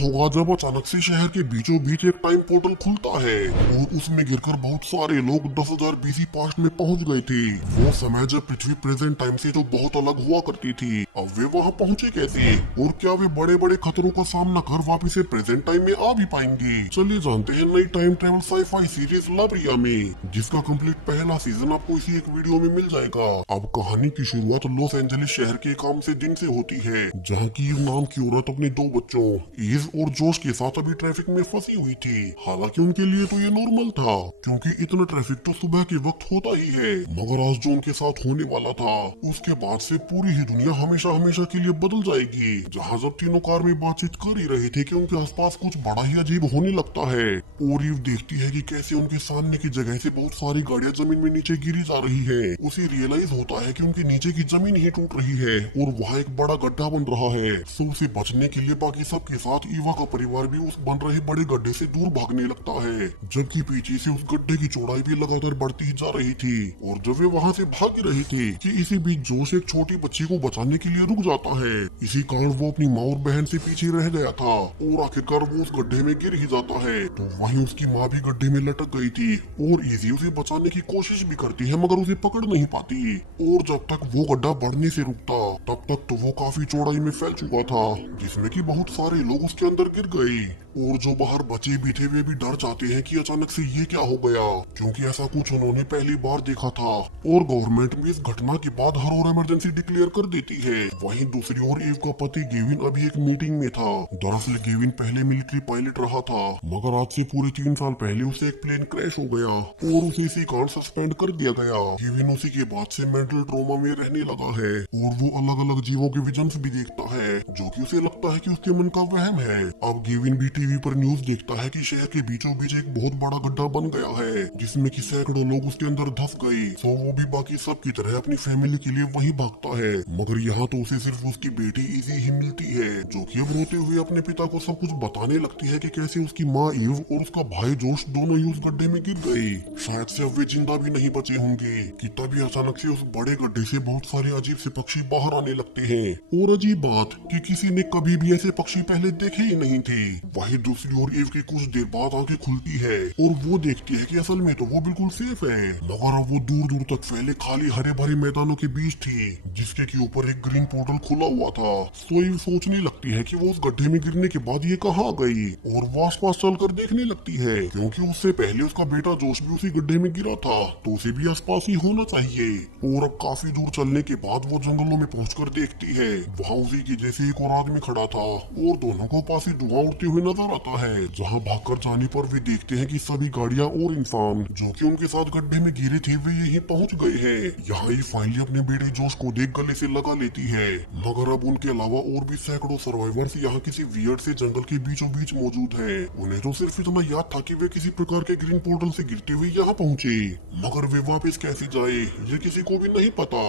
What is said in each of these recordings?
होगा जब अचानक से शहर के बीचों बीच एक टाइम पोर्टल खुलता है और उसमें गिरकर बहुत सारे लोग 10,000 BC पास्ट में पहुंच गए थे। वो समय जब पृथ्वी प्रेजेंट टाइम से तो बहुत अलग हुआ करती थी। अब वे वहां पहुंचे कैसे और क्या वे बड़े बड़े खतरों का सामना कर वापिस से प्रेजेंट टाइम में आ भी पाएंगे? चलिए जानते हैं नई टाइम ट्रेवल साई-फाई सीरीज लाब्रिया में, जिसका कंप्लीट पहला सीजन आपको इसी एक वीडियो में मिल जाएगा। अब कहानी की शुरुआत लॉस एंजलिस शहर के एक आम से दिन से होती है, जहाँ की नाम की औरत अपने 2 बच्चों ईव और जोश के साथ अभी ट्रैफिक में फंसी हुई थी। हालांकि उनके लिए तो ये नॉर्मल था, क्योंकि इतना ट्रैफिक तो सुबह के वक्त होता ही है। मगर आज जो उनके साथ होने वाला था, उसके बाद से पूरी ही दुनिया हमेशा हमेशा के लिए बदल जाएगी। जहाँ जब तीनों कार में बातचीत कर ही रहे थे कि उनके आसपास कुछ बड़ा ही अजीब होने लगता है, और ईव देखती है कि कैसे उनके सामने की जगह से बहुत सारी गाड़ियां जमीन में नीचे गिरी जा रही है। उसे रियलाइज होता है कि उनके नीचे की जमीन ही टूट रही है और वहाँ एक बड़ा गड्ढा बन रहा है। उसे बचने के लिए बाकी सबके साथ ईवा का परिवार भी उस बन रहे बड़े गड्ढे से दूर भागने लगता है, जबकि पीछे से उस गड्ढे की चौड़ाई भी लगातार बढ़ती ही जा रही थी। और जब वे वहाँ से भाग रहे थे कि इसी बीच जोश एक छोटी बच्ची को बचाने के लिए रुक जाता है। इसी कारण वो अपनी माँ और बहन से पीछे रह गया था और आखिरकार वो उस गड्ढे में गिर ही जाता है। तो वहीं उसकी माँ भी गड्ढे में लटक गई थी और इजी उसे बचाने की कोशिश भी करती है, मगर उसे पकड़ नहीं पाती। और जब तक वो गड्ढा बढ़ने से रुकता, तब तक तो वो काफी चौड़ाई में फैल चुका था, जिसमें कि बहुत सारे लोग उसके अंदर गिर गए। और जो बाहर बचे भी थे वे भी डर जाते हैं कि अचानक से ये क्या हो गया, क्योंकि ऐसा कुछ उन्होंने पहली बार देखा था। और गवर्नमेंट भी इस घटना के बाद हर और इमरजेंसी डिक्लेयर कर देती है। वहीं दूसरी ओर ईव का पति गेविन अभी एक मीटिंग में था। दरअसल गेविन पहले मिलिट्री पायलट रहा था, मगर आज से पूरे 3 साल पहले उसे एक प्लेन क्रैश हो गया और उसे इसी कारण सस्पेंड कर दिया गया। गेविन उसी के बाद से मेंटल ट्रॉमा में रहने लगा है और वो अलग अलग जीवों के विजन्स भी देखता है, जो कि उसे लगता है कि उसके मन का वहम है। अब गेविन भी टीवी पर न्यूज देखता है कि शहर के बीचों बीच एक बहुत बड़ा गड्ढा बन गया है, जिसमें कि सैकड़ों लोग उसके अंदर धंस गए। तो वो भी बाकी सब की तरह अपनी फैमिली के लिए वहीं भागता है, मगर यहाँ तो उसे सिर्फ उसकी बेटी इजी ही मिलती है, जो कि अब रोते हुए अपने पिता को सब कुछ बताने लगती है कि कैसे उसकी माँ ईव और उसका भाई जोश दोनों ही उस गड्ढे में गिर गए। शायद से अब वे जिंदा भी नहीं बचे होंगे कि तभी अचानक से उस बड़े गड्ढे से बहुत सारे अजीब से पक्षी बाहर आने लगते हैं। और अजीब बात कि किसी ने कभी भी ऐसे पक्षी पहले देखे ही नहीं थे। वहीं दूसरी ओर ईव की कुछ देर बाद आंखें खुलती है और वो देखती है कि असल में तो वो बिल्कुल सेफ है, मगर अब वो दूर दूर तक फैले खाली हरे भरे मैदानों के बीच थी, जिसके के ऊपर एक ग्रीन पोर्टल खुला हुआ था। तो ईव सोचने लगती है कि वो उस गड्ढे में गिरने के बाद ये कहाँ आ गई, और वो आसपास चलकर देखने लगती है, क्योंकि उससे पहले उसका बेटा जोश भी उसी गड्ढे में गिरा था, तो उसे भी आसपास ही होना चाहिए। और अब काफी दूर चलने के बाद वो जंगलों में पहुंचकर देखती है, वहाँ उसी की जैसे एक और आदमी खड़ा था और दोनों को पास ही धुआं उड़ते हुए नजर आता है। जहाँ भागकर जाने पर वे देखते हैं कि सभी गाड़ियाँ और इंसान जो कि उनके साथ गड्ढे में गिरे थे वे यहीं पहुंच गए हैं। यहाँ ही फाइनली अपने बेटे जोश को देख गले से लगा लेती है, मगर अब उनके अलावा और भी सैकड़ों सर्वाइवर्स यहाँ किसी वियर्ड से जंगल के बीचों बीच मौजूद हैं। उन्हें तो सिर्फ इतना याद था कि वे किसी प्रकार के ग्रीन पोर्टल से गिरते हुए यहाँ पहुँचे, मगर वे वापस कैसे जाए ये किसी को भी नहीं पता।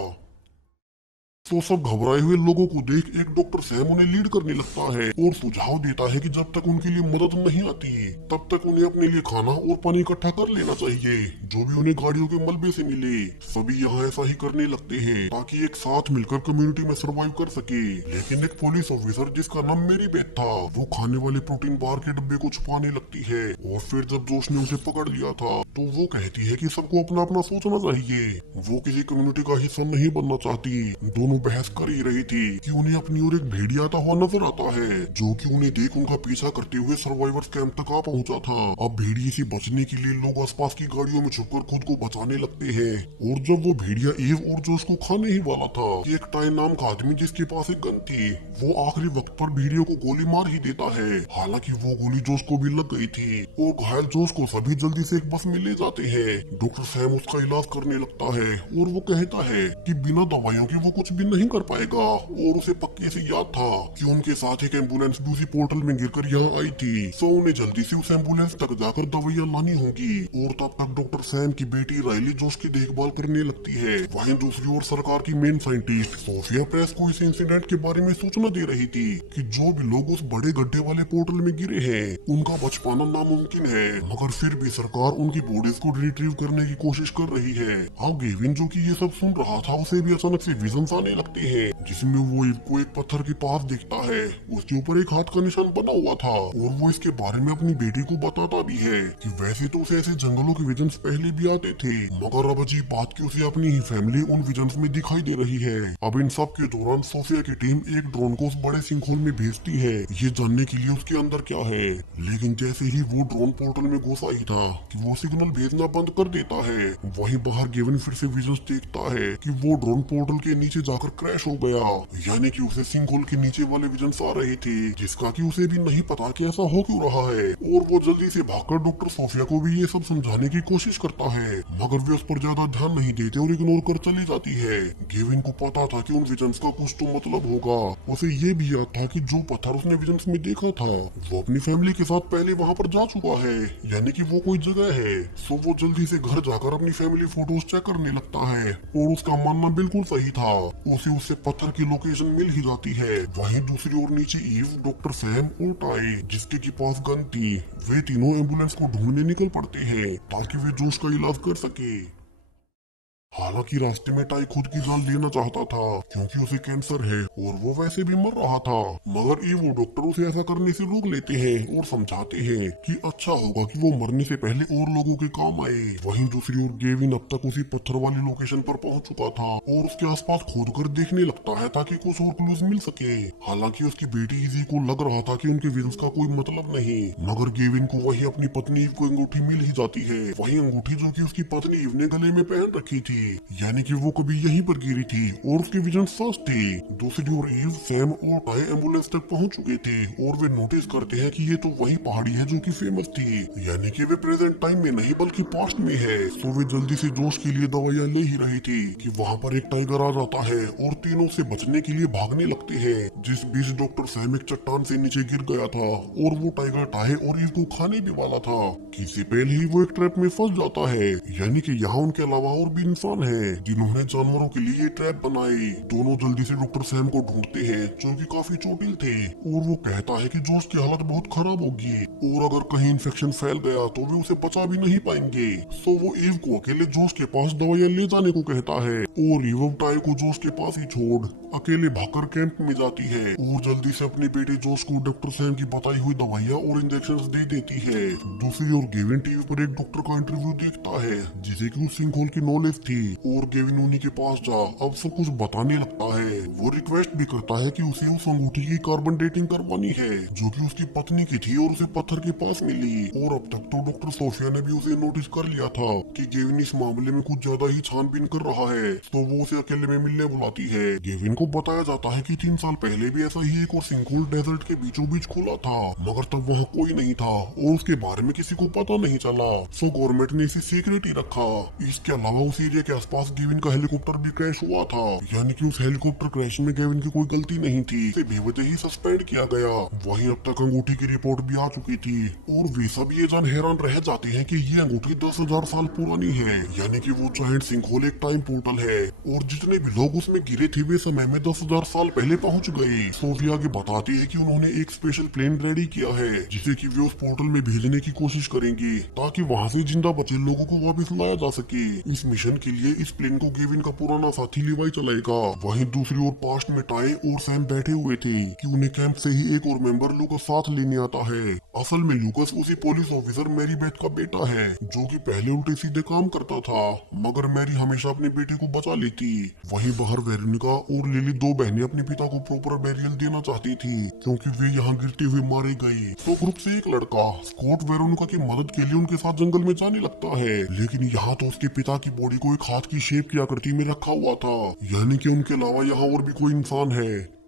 तो सब घबराए हुए लोगों को देख एक डॉक्टर सैम उन्हें लीड करने लगता है और सुझाव देता है कि जब तक उनके लिए मदद नहीं आती तब तक उन्हें अपने लिए खाना और पानी इकट्ठा कर लेना चाहिए, जो भी उन्हें गाड़ियों के मलबे से मिले। सभी यहाँ ऐसा ही करने लगते हैं ताकि एक साथ मिलकर कम्युनिटी में सरवाइव कर सके। लेकिन एक पुलिस ऑफिसर जिसका नाम मेरी बेट था, वो खाने वाले प्रोटीन बार के डब्बे को छुपाने लगती है। और फिर जब जोश ने उसे पकड़ लिया था तो वो कहती है कि सबको अपना अपना सोचना चाहिए। वो किसी कम्युनिटी का हिस्सा नहीं बनना चाहती। दोनों बहस कर ही रही थी कि उन्हें अपनी ओर एक भेड़िया आता हुआ नजर आता है, जो कि उन्हें देख उनका पीछा करते हुए सर्वाइवर्स कैंप तक आ पहुंचा था। अब भेड़िए से बचने के लिए लोग आसपास की गाड़ियों में छुपकर खुद को बचाने लगते हैं। और जब वो भेड़िया ईव और जोश को खाने ही वाला था कि एक टाई नाम का आदमी जिसके पास एक गन थी, वो आखिरी वक्त पर भेड़ियों को गोली मार ही देता है। हालांकि वो गोली जोश को भी लग गई थी और घायल जोश को सभी जल्दी से एक बस में ले जाते हैं। डॉक्टर सैम उसका इलाज करने लगता है और वो कहता है कि बिना दवाइयों के वो कुछ भी नहीं कर पाएगा। और उसे पक्के से याद था कि उनके साथ एक एम्बुलेंस भी उसी पोर्टल में गिरकर यहाँ आई थी, सो उन्हें जल्दी से उस एम्बुलेंस तक जाकर दवाइयाँ लानी होगी। और तब तक डॉक्टर सैम की बेटी राइली जोश की देखभाल करने लगती है। वहीं दूसरी ओर सरकार की मेन साइंटिस्ट सोफिया प्रेस को इस इंसिडेंट के बारे में सूचना दे रही थी कि जो भी लोग उस बड़े गड्ढे वाले पोर्टल में गिरे हैं उनका बच पाना नामुमकिन है, मगर फिर भी सरकार उनकी बॉडीज को रिट्रीव करने की कोशिश कर रही है। अब गेविन जो कि ये सब सुन रहा था, उसे भी अचानक से विजन्स आने जाने लगते हैं, जिसमें वो ईव को एक पत्थर के पास देखता है। उसके ऊपर एक हाथ का निशान बना हुआ था और वो इसके बारे में अपनी बेटी को बताता भी है कि वैसे तो उसे ऐसे जंगलों के विजन्स पहले भी आते थे, मगर अब अजीब बात की उसे अपनी ही फैमिली उन विजन्स में दिखाई दे रही है। अब इन सब के दौरान सोफिया की टीम एक ड्रोन को उस बड़े सिंखोल में भेजती है, ये जानने के लिए उसके अंदर क्या है। लेकिन जैसे ही वो ड्रोन पोर्टल में घुसा ही था कि वो सिग्नल भेजना बंद कर देता है। वहीं बाहर गेविन फिर से विजन्स देखता है कि वो ड्रोन पोर्टल के नीचे जाकर क्रैश हो गया, यानी कि उसे सिंखोल के नीचे वाले विजन्स आ रहे थे, जिसका कि उसे भी नहीं पता कि ऐसा हो क्यों रहा है। और वो जल्दी से भागकर डॉक्टर सोफिया को भी ये सब समझाने की कोशिश करता है, मगर वे उस पर ज्यादा ध्यान नहीं देते और इग्नोर कर चली जाती है। गेविन को पता था कि उन विजन्स का कुछ तो मतलब होगा। उसे ये भी याद था कि जो पत्थर उसने विजन्स में देखा था वो अपनी फैमिली के साथ पहले वहाँ पर जा चुका है, यानी कि वो कोई जगह है। सो वो जल्दी से घर जाकर अपनी फैमिली फोटोज चेक करने लगता है और उसका मानना बिल्कुल सही था, उसे उससे पत्थर की लोकेशन मिल ही जाती है। वहीं दूसरी ओर नीचे ईव, डॉक्टर सैम और टाई, जिसके के पास गन थी, वे तीनों एम्बुलेंस को ढूंढने निकल पड़ते हैं ताकि वे जोश का इलाज कर सके। हालांकि रास्ते में टाई खुद की जान लेना चाहता था क्योंकि उसे कैंसर है और वो वैसे भी मर रहा था, मगर वो डॉक्टर उसे ऐसा करने से रोक लेते हैं और समझाते हैं कि अच्छा होगा कि वो मरने से पहले और लोगों के काम आए। वहीं दूसरी ओर गेविन अब तक उसी पत्थर वाली लोकेशन पर पहुंच चुका था और उसके आसपास खोद कर देखने लगता है ताकि कुछ और क्लूज मिल सके। हालांकि उसकी बेटी इजी को लग रहा था कि उनके विजन्स का कोई मतलब नहीं, मगर गेविन को वही अपनी पत्नी ईव को अंगूठी मिल ही जाती है, वही अंगूठी जो कि उसकी पत्नी ईव ने गले में पहन रखी थी, यानी कि वो कभी यहीं पर गिरी थी और उसके विजन सच थे। दूसरी ओर ईव, सैम और टाई एम्बुलेंस तक पहुंच चुके थे और वे नोटिस करते हैं कि ये तो वही पहाड़ी है जो कि फेमस थी, यानी कि वे प्रेजेंट टाइम में नहीं बल्कि पास्ट में है। तो वे जल्दी से जोश के लिए दवाइयां ले ही रही थी कि वहाँ पर एक टाइगर आ जाता है और तीनों से बचने के लिए भागने लगते हैं, जिस बीच डॉक्टर सैम एक चट्टान से नीचे गिर गया था और वो टाइगर टाई और ईव को खाने भी वाला था। किसी पहले ही वो एक ट्रैप में फंस जाता है, यानी कि यहाँ उनके अलावा और भी इंसान है जिन्होंने जानवरों के लिए ये ट्रैप बनाई। दोनों जल्दी से डॉक्टर सैम को ढूंढते हैं जो कि काफी चोटिल थे और वो कहता है कि जोश की हालत बहुत खराब होगी और अगर कहीं इन्फेक्शन फैल गया तो वे उसे बचा भी नहीं पाएंगे। सो वो ईव को अकेले जोश के पास दवाइयां ले जाने को कहता है और ईव टाई को जोश के पास ही छोड़ अकेले भागकर कैंप में जाती है और जल्दी से अपने बेटे जोश को डॉक्टर सैम की बताई हुई दवाइयां और इंजेक्शंस दे देती है। दूसरी ओर गेविन टीवी पर एक डॉक्टर का इंटरव्यू देखता है जिसे कि उस सिंखोल की नॉलेज थी और गेविन उन्हीं के पास जा अब सब कुछ बताने लगता है। वो रिक्वेस्ट भी करता है कि उसे उस अंगूठी की कार्बन डेटिंग करवानी है जो कि उसकी पत्नी की थी और उसे पत्थर के पास मिली। और अब तक तो डॉक्टर सोफिया ने भी उसे नोटिस कर लिया था कि गेविन इस मामले में कुछ ज्यादा ही छानबीन कर रहा है, तो वो उसे अकेले में मिलने बुलाती है। गेविन को बताया जाता है कि 3 साल पहले भी ऐसा ही एक और सिंखोल डेजर्ट के बीचों बीच खुला था, मगर तब वहाँ कोई नहीं था और उसके बारे में किसी को पता नहीं चला। सो गवर्नमेंट ने इसे सीक्रेट ही रखा। इसके अलावा उस एरिया के आसपास गेविन का हेलीकॉप्टर भी क्रैश हुआ था, यानी कि उस हेलीकॉप्टर क्रैश में गेविन की कोई गलती नहीं थी, इसे बेवजह ही सस्पेंड किया गया। वहीं अब तक अंगूठी की रिपोर्ट भी आ चुकी थी और वे सब ये जान हैरान रह जाते हैं कि ये अंगूठी 10,000 साल पुरानी है, यानी कि वो जायंट सिंखोल एक टाइम पोर्टल है और जितने भी लोग उसमें गिरे थे वे समय में 10,000 साल पहले पहुंच गए। सोफिया आगे बताती है कि उन्होंने एक स्पेशल प्लेन रेडी किया है जिसे कि वे उस पोर्टल में भेजने की कोशिश करेंगे ताकि वहाँ से जिंदा बचे लोगों को वापस लाया जा सके। इस मिशन के लिए इस प्लेन को गेविन का पुराना साथी लिवाई चलाएगा। वहीं दूसरी ओर पास्ट में टाई और सैम बैठे हुए थे कि उन्हें कैंप से ही एक और मेंबर लूकस साथ लेने आता है। असल में लूकस उसी पुलिस ऑफिसर मैरी बेथ का बेटा है जो कि पहले उल्टे सीधे काम करता था, मगर मैरी हमेशा अपने बेटे को बचा लेती। वहीं बाहर वेरोनिका और लिली दो बहनें अपने पिता को प्रॉपर बेरियल देना चाहती थी क्योंकि वे यहाँ गिरते हुए मारे गए। तो ग्रुप से एक लड़का स्कॉट वेरोनिका की मदद के लिए उनके साथ जंगल में जाने लगता है, लेकिन यहाँ तो उसके पिता की बॉडी को एक हाथ की शेप की आकृति में रखा हुआ था, यानी कि उनके अलावा यहाँ और भी कोई इंसान है।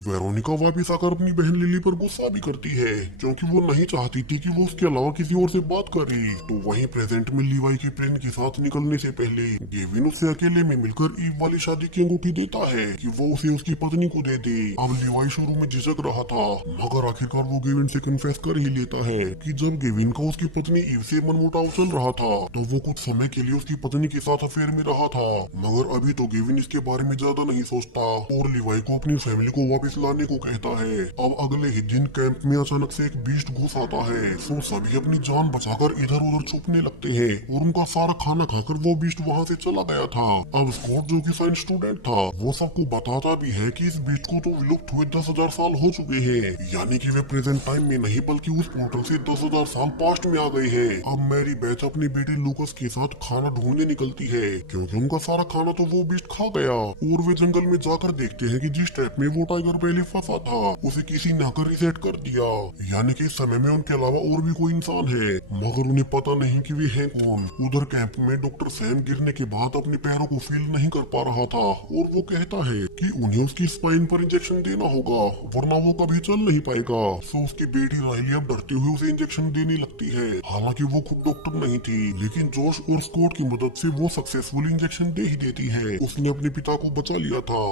वेरोनिका वापिस आकर अपनी बहन लिली पर गुस्सा भी करती है क्योंकि वो नहीं चाहती थी कि वो उसके अलावा किसी और से बात करे। तो वहीं प्रेजेंट में लीवाई के प्लेन के साथ निकलने से पहले गेविन उससे अकेले में मिलकर ईव वाली शादी की अंगूठी देता है कि वो उसे उसकी पत्नी को दे दे। अब लीवाई शुरू में झिझक रहा था, मगर आखिरकार वो गेविन से कन्फेस कर ही लेता है कि जब गेविन का उसकी पत्नी ईव से मनमुटाव चल रहा था तो वो कुछ समय के लिए उसकी पत्नी के साथ अफेयर में रहा था, मगर अभी तो गेविन इसके बारे में ज्यादा नहीं सोचता और लीवाई को अपनी फैमिली को वापस वापस लाने को कहता है। अब अगले ही दिन कैंप में अचानक से एक बीस्ट घुस आता है। सो सभी अपनी जान बचाकर इधर उधर छुपने लगते हैं और उनका सारा खाना खाकर वो बीस्ट वहाँ से चला गया था। अब स्कॉट जो कि साइंस स्टूडेंट था वो सबको बताता भी है कि इस बीस्ट को तो विलुप्त हुए 10,000 साल हो चुके हैं, यानी कि वे प्रेजेंट टाइम में नहीं बल्कि उस पोर्टल से 10,000 साल पास्ट में आ गए हैं। अब मैरी बेथ अपने बेटे लूकस के साथ खाना ढूंढने निकलती है क्योंकि उनका सारा खाना तो वो बीस्ट खा गया। और वे जंगल में जाकर देखते हैं कि जिस ट्रैप में वो टाइगर पहले फंसा था उसे किसी ने आकर रिसेट कर दिया, यानी कि इस समय में उनके अलावा और भी कोई इंसान है, मगर उन्हें पता नहीं कि वे हैं कौन। उधर कैंप में डॉक्टर सैम गिरने के बाद अपने पैरों को फील नहीं कर पा रहा था और वो कहता है कि उन्हें उसकी स्पाइन पर इंजेक्शन देना होगा वरना वो कभी चल नहीं पाएगा। सो उसकी बेटी राइली अब डरते हुए उसे इंजेक्शन देने लगती है। हालांकि वो खुद डॉक्टर नहीं थी, लेकिन जोश और स्कॉट की मदद से वो सक्सेसफुल इंजेक्शन दे ही देती है। उसने अपने पिता को बचा लिया था।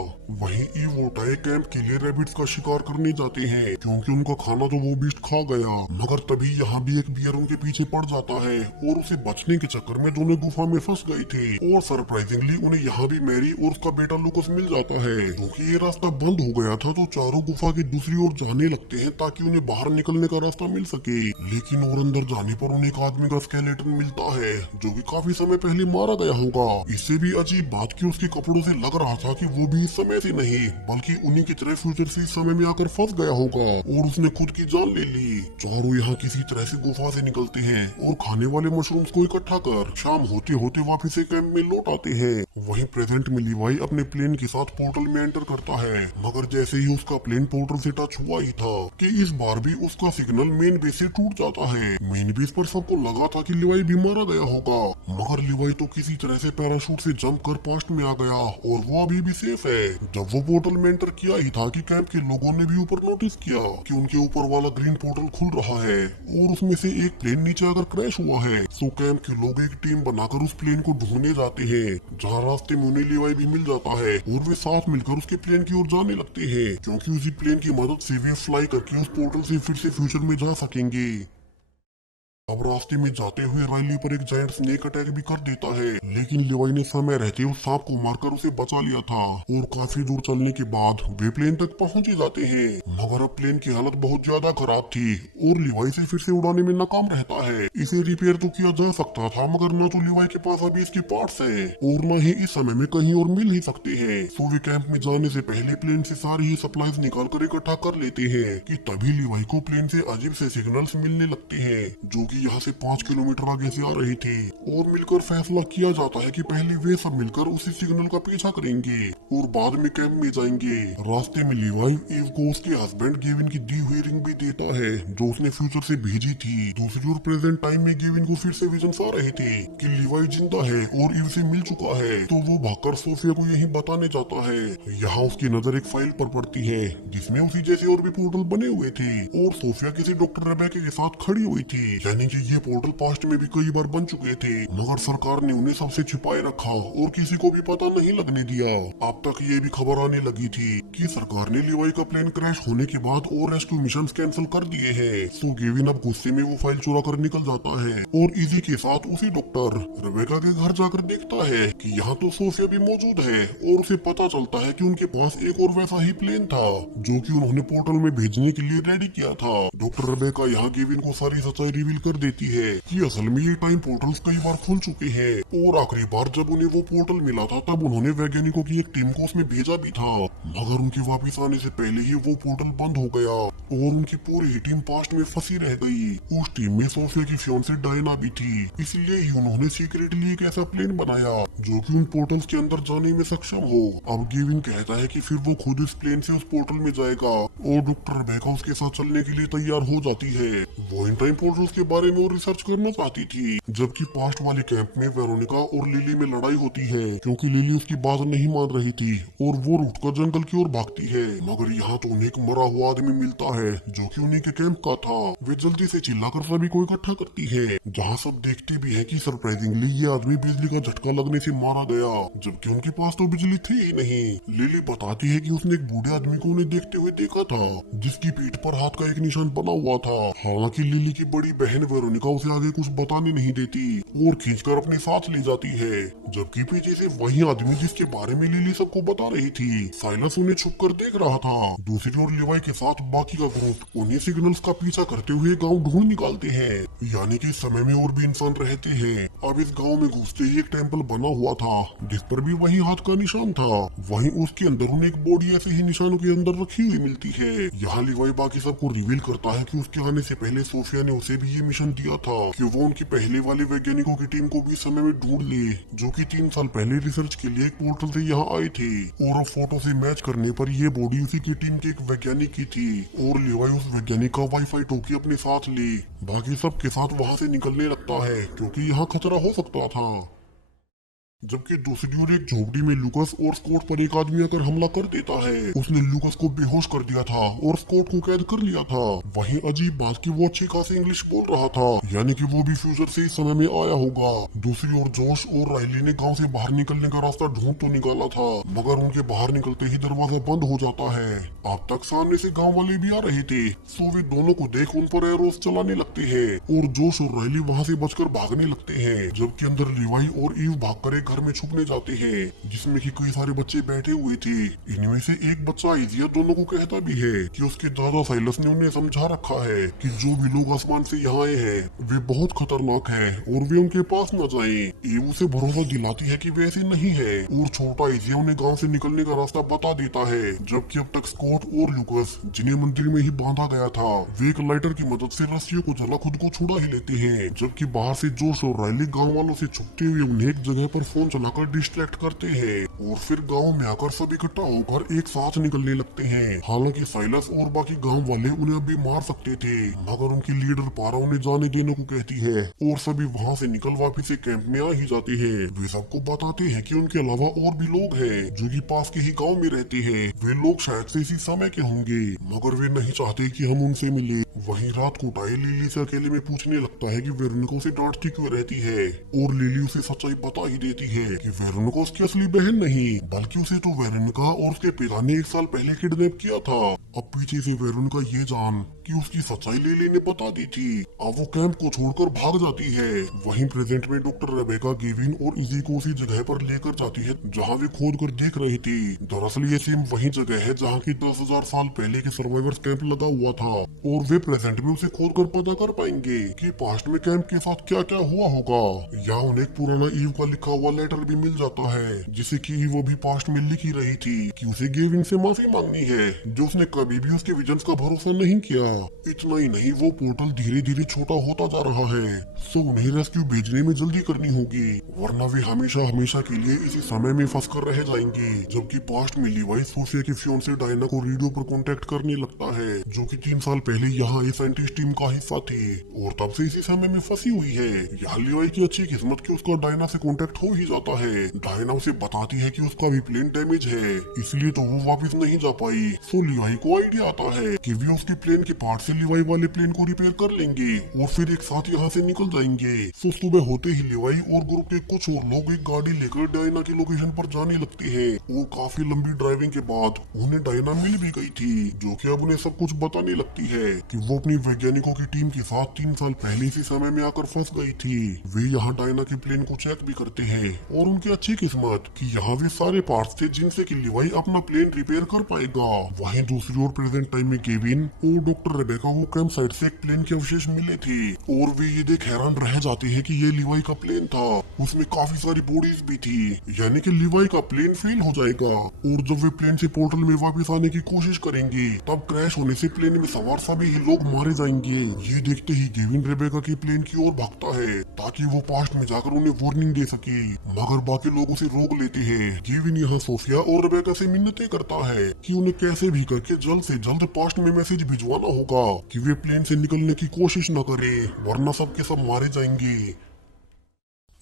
वहीं ईव वोटाए कैंप के लिए रैबिट्स का शिकार करने जाते हैं क्योंकि उनका खाना तो वो बीस्ट खा गया, मगर तभी यहाँ भी एक बियर उनके पीछे पड़ जाता है और उसे बचने के चक्कर में दोनों गुफा में फंस गए थे। और सरप्राइजिंगली उन्हें यहाँ भी मैरी और उसका बेटा लूकस मिल जाता है। क्योंकि ये रास्ता बंद हो गया था तो चारों गुफा की दूसरी ओर जाने लगते हैं ताकि उन्हें बाहर निकलने का रास्ता मिल सके। लेकिन और अंदर जाने पर उन्हें एक आदमी का स्केलेटन मिलता है जो कि काफी समय पहले मारा गया होगा। इससे भी अजीब बात कि उसके कपड़ों से लग रहा था कि वो भी इस समय से नहीं बल्कि उन्हीं की तरह फ्यूचर से इस समय में आकर फंस गया होगा और उसने खुद की जान ले ली। चारों यहाँ किसी तरह से गुफा से निकलते हैं और खाने वाले मशरूम्स को इकट्ठा कर शाम होते होते वापस से कैंप में लौट आते हैं। वहीं प्रेजेंट में लिवाई अपने प्लेन के साथ पोर्टल में एंटर करता है, मगर जैसे ही उसका प्लेन पोर्टल से टच हुआ ही था कि इस बार भी उसका सिग्नल मेन बेस से टूट जाता है। मेन बेस पर सबको लगा था कि लिवाई भी मारा गया होगा, मगर लिवाई तो किसी तरह से पैराशूट से जंप कर पास्ट में आ गया और वो अभी भी सेफ है। जब वो पोर्टल में एंटर किया ही था कि कैंप के लोगों ने भी ऊपर नोटिस किया कि उनके ऊपर वाला ग्रीन पोर्टल खुल रहा है और उसमें से एक प्लेन नीचे आकर क्रैश हुआ है। सो कैंप के लोग एक टीम बनाकर उस प्लेन को ढूंढने जाते हैं, जहाँ रास्ते में उन्हें लिवाई भी मिल जाता है और वे साथ मिलकर उसके प्लेन की ओर जाने लगते हैं क्योंकि उसी प्लेन की मदद से वे फ्लाई करके उस पोर्टल से फिर से फ्यूचर में जा सकेंगे। अब रास्ते में जाते हुए राइली पर एक जायंट स्नेक अटैक भी कर देता है, लेकिन लिवाई ने समय रहते उस सांप को मारकर उसे बचा लिया था और काफी दूर चलने के बाद वे प्लेन तक पहुंच ही जाते हैं। मगर अब प्लेन की हालत बहुत ज्यादा खराब थी और लिवाई से फिर से उड़ाने में नाकाम रहता है। इसे रिपेयर तो किया जा सकता था, मगर न तो लिवाई के पास अभी इसके पार्ट्स है और न ही इस समय में कहीं और मिल ही सकते हैं। सो वे कैंप में जाने से पहले प्लेन से सारी ही सप्लाईज निकाल कर इकट्ठा कर लेते हैं कि तभी लिवाई को प्लेन से अजीब से सिग्नल्स मिलने लगते हैं जो कि यहाँ से 5 किलोमीटर आगे से आ रही थी और मिलकर फैसला किया जाता है कि पहले वे सब मिलकर उसी सिग्नल का पीछा करेंगे और बाद में कैंप में जाएंगे। रास्ते में लिवाई ईव को उसके हस्बैंड गेविन की दी हुई रिंग भी देता है जो उसने फ्यूचर से भेजी थी। दूसरी ओर प्रेजेंट टाइम में गेविन को फिर से विजन्स आ रहे थे कि लिवाई जिंदा है और ईव से मिल चुका है, तो वो भागकर सोफिया को यही बताने जाता है। यहाँ उसकी नजर एक फाइल पर पड़ती है जिसमें उसी जैसे और भी पोर्टल बने हुए थे और सोफिया किसी डॉक्टर रेबेका के साथ खड़ी हुई थी, यानी कि ये पोर्टल पास्ट में भी कई बार बन चुके थे, मगर सरकार ने उन्हें सबसे छिपाए रखा और किसी को भी पता नहीं लगने दिया। अब तक ये भी खबर आने लगी थी कि सरकार ने लिवाई का प्लेन क्रैश होने के बाद और रेस्क्यू मिशन कैंसिल कर दिए हैं। सो गेविन अब गुस्से में वो फाइल चुरा कर निकल जाता है और इजी के साथ उसी डॉक्टर रेबेका के घर जाकर देखता है कि यहाँ तो सोफिया भी मौजूद है और उसे पता चलता है कि उनके पास एक और वैसा ही प्लेन था जो कि उन्होंने पोर्टल में भेजने के लिए रेडी किया था। डॉक्टर रेबेका यहाँ गेविन को सारी सच्चाई रिवील कर देती है कि असल में ये टाइम पोर्टल्स कई बार खुल चुके हैं और आखिरी बार जब उन्हें वो पोर्टल मिला था तब उन्होंने वैज्ञानिकों की एक टीम को उसमें भेजा भी था, मगर उनके वापस आने से पहले ही वो पोर्टल बंद हो गया और उनकी पूरी टीम पास्ट में फंसी रह गई। उस टीम में सोफिया की फियांसे डायना भी थी, इसलिए ही उन्होंने सीक्रेटली एक ऐसा प्लेन बनाया जो कि उन पोर्टल्स के अंदर जाने में सक्षम हो। अब गेविन कहता है कि फिर वो खुद इस प्लेन से उस पोर्टल में जाएगा और डॉक्टर रेबेका उसके साथ चलने के लिए तैयार हो जाती है। वो इन टाइम पोर्टल्स के बारे में और रिसर्च करना चाहती थी, जबकि पास्ट वाले कैंप में वेरोनिका और लिली में लड़ाई होती है क्योंकि लिली उसकी बात नहीं मान रही थी और वो रुककर जंगल की ओर भागती है। मगर यहाँ तो उन्हें एक मरा हुआ आदमी मिलता है जो कि उन्हीं के कैंप का था। वे जल्दी से चिल्लाकर सभी को इकट्ठा करती है, जहाँ सब देखते भी है कि सरप्राइजिंगली ये आदमी बिजली का झटका लगने से मारा गया, जबकि उनके पास तो बिजली थी ही नहीं। लिली बताती है कि उसने एक बूढ़े आदमी को उन्हें देखते हुए देखा था जिसकी पीठ पर हाथ का एक निशान बना हुआ था। हालांकि लिली की बड़ी बहन वेरोनिका उसे आगे कुछ बताने नहीं देती और खींचकर अपने साथ ले जाती है, जबकि पीछे से वही आदमी जिसके बारे में लिली सबको बता रही थी साइलस उन्हें छुप कर देख रहा था। दूसरी ओर लिवाई के साथ बाकी का ग्रुप उन्हें सिग्नल्स का पीछा करते हुए गाँव ढूंढ निकालते हैं, यानी कि समय में और भी इंसान रहते हैं। अब इस गाँव में घुसते ही एक टेम्पल बना हुआ था जिस पर भी वही हाथ का निशान था। वहीं उसके अंदर उन्हें एक बॉडी ऐसे ही निशानों के अंदर रखी हुई मिलती है। यहाँ लिवाई बाकी सबको रिवील करता है कि उसके आने से पहले सोफिया ने उसे भी ये मिशन दिया था कि वो उनकी पहले वाले वैज्ञानिकों की टीम को भी समय में ढूंढ ले, जो कि 3 साल पहले रिसर्च के लिए एक पोर्टल से यहाँ आए थे। और अब फोटो से मैच करने पर ये बॉडी उसी की टीम के एक वैज्ञानिक की थी और लिवाई उस वैज्ञानिक का वाईफाई टोकी अपने साथ ले बाकी सबके साथ वहाँ से निकलने लगता है क्योंकि यहाँ खतरा हो सकता था। जबकि दूसरी ओर एक झोपड़ी में लूकस और स्कॉट पर एक आदमी आकर हमला कर देता है। उसने लूकस को बेहोश कर दिया था और स्कॉट को कैद कर लिया था। वहीं अजीब बात की वो अच्छी खासी इंग्लिश बोल रहा था, यानी कि वो भी फ्यूचर से इस समय में आया होगा। दूसरी ओर जोश और राइली ने गांव से बाहर निकलने का रास्ता ढूंढ तो निकाला था, मगर उनके बाहर निकलते ही दरवाजा बंद हो जाता है। अब तक सामने से गाँव वाले भी आ रहे थे, सो वे दोनों को देख उन पर एरोस चलाने लगते हैं और जोश और राइली वहाँ से बचकर भागने लगते हैं। जबकि अंदर लिवाई और ईव भागकर एक घर में छुपने जाते हैं जिसमें कि कई सारे बच्चे बैठे हुए थे। इनमें से एक बच्चा इजिया दोनों को कहता भी है कि उसके दादा साइलस ने उन्हें समझा रखा है कि जो भी लोग आसमान से यहाँ आए हैं वे बहुत खतरनाक हैं और वे उनके पास न जाएं। ईव उसे भरोसा दिलाती है कि वे ऐसे नहीं है और छोटा इजिया उन्हें गाँव से निकलने का रास्ता बता देता है। जबकि अब तक स्कॉट और लूकस जिन्हें मंदिर में ही बांधा गया था वे एक लाइटर की मदद से रस्सियों को जला खुद को छुड़ा ही लेते हैं। जबकि बाहर से जोश और राइली गाँव वालों से छुपते हुए उन्हें एक जगह पर फोन चलाकर डिस्ट्रैक्ट करते हैं और फिर गांव में आकर सब इकट्ठा होकर एक साथ निकलने लगते हैं। हालांकि साइलस और बाकी गांव वाले उन्हें अभी मार सकते थे, मगर उनकी लीडर पारा उन्हें जाने देने को कहती है और सभी वहां से निकल वापिस से कैंप में आ ही जाते हैं। वे सबको बताते हैं कि उनके अलावा और भी लोग हैं जो कि पास के ही गाँव में रहते हैं। वे लोग शायद से इसी समय के होंगे, मगर वे नहीं चाहते कि हम उनसे मिले। वहीं रात को टाई लिली से अकेले में पूछने लगता है कि वेरोनिका उसे डांटती क्यों रहती है और लिली उसे सच्चाई बता ही देती है कि वेरोनिका उसकी असली बहन नहीं बल्कि उसे तो वेरोनिका और उसके पिता ने 1 साल पहले किडनैप किया था। अब पीछे से वेरोनिका ये जान कि उसकी सच्चाई लिली ने बता दी थी, अब वो कैंप को छोड़कर भाग जाती है। वहीं प्रेजेंट में डॉक्टर रेबेका गेविन और इजी को उसी जगह पर लेकर जाती है जहाँ वे खोद कर देख रही थी। दरअसल ये सेम वही जगह है जहाँ की 10,000 साल पहले के सर्वाइवर्स कैंप लगा हुआ था और वे प्रेजेंट में उसे खोद कर पता कर पाएंगे कि पास्ट में कैंप के साथ क्या क्या हुआ होगा। यहाँ उन्हें एक पुराना ईव का लिखा हुआ लेटर भी मिल जाता है जिसे कि ईव अभी पास्ट में लिख ही रही थी कि उसे गेविन से माफी मांगनी है जो उसने कभी भी उसके विजन्स का भरोसा नहीं किया। इतना ही नहीं, वो पोर्टल धीरे धीरे छोटा होता जा रहा है, सो उन्हें रेस्क्यू भेजने में जल्दी करनी होगी वरना वे हमेशा हमेशा के लिए इसी समय में फंस कर रह जाएंगे। जबकि पास्ट में लिवाई सोफिया की फियोंसे डायना को रेडियो पर कांटेक्ट करने लगता है जो कि 3 साल पहले यहाँ इस साइंटिस्ट टीम का हिस्सा थी और तब से इसी समय में फंसी हुई है। यहाँ लिवाई की अच्छी किस्मत कि उसका डायना से कांटेक्ट हो ही जाता है। डायना उसे बताती है कि उसका भी प्लेन डैमेज है इसलिए तो वो वापस नहीं जा पाई। सो लिवाई को आइडिया आता है कि वे उसके प्लेन के पार्ट से लिवाई वाले प्लेन को रिपेयर कर लेंगे और फिर एक साथ यहाँ से निकल जाएंगे। सो सुबह होते ही लिवाई और ग्रुप के कुछ और लोग एक गाड़ी लेकर डायना की लोकेशन पर जाने लगते हैं और काफी लंबी ड्राइविंग के बाद उन्हें डायना मिल भी गई थी जो कि अब उन्हें सब कुछ बताने लगती है कि वो अपनी वैज्ञानिकों की टीम के साथ 3 साल पहले इसी समय में आकर फंस गई थी। वे यहाँ डायना के प्लेन को चेक भी करते हैं और उनकी अच्छी किस्मत कि यहाँ वे सारे पार्ट्स थे जिनसे कि लिवाई अपना प्लेन रिपेयर कर पाएगा। वहीं दूसरी ओर प्रेजेंट टाइम में केविन और डॉक्टर रेबेका को कैंप साइट से एक प्लेन के अवशेष मिले थे और वे ये देख हैरान रह जाते हैं कि ये लिवाई का प्लेन था। उसमें काफी सारी बॉडीज भी थी, यानी कि लिवाई का प्लेन फेल हो जाएगा और जब वे प्लेन से पोर्टल में वापस आने की कोशिश करेंगे तब क्रैश होने से प्लेन में सवार सभी ही लोग मारे जाएंगे। ये देखते ही केविन रेबेका के प्लेन की ओर भागता है ताकि वो पास्ट में जाकर उन्हें वार्निंग दे सके, मगर बाकी लोग उसे रोक लेते हैं। केविन यहाँ सोफिया और रेबेका से मिन्नतें करता है कि उन्हें कैसे भी करके जल्द से जल्द पास्ट में मैसेज भिजवाना होगा कि वे प्लेन से निकलने की कोशिश न करें वरना सब के सब मारे जाएंगे।